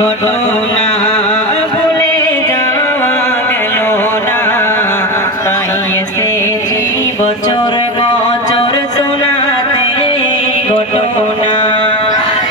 ঘটনা ভুলে যাওয়া গেল না। তাই এসেছি বছর বছর শোনাতে ঘটনা। হাই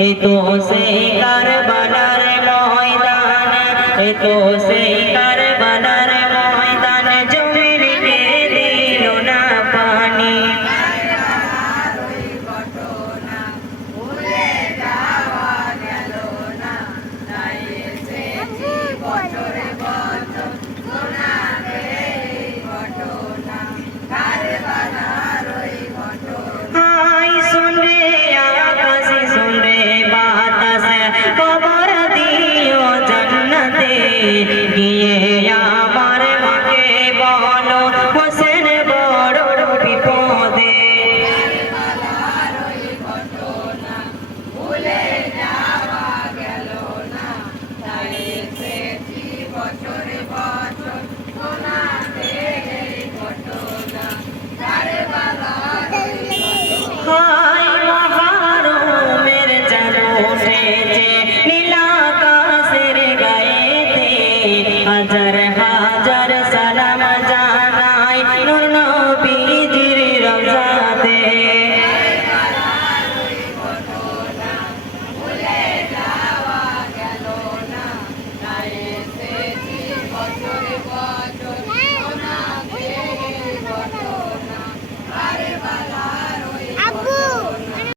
এ তো সেই কারবালার ময়দান এ তো গিয়ে আমার মাকে বলো হোসেন বড় বিপদে। হাই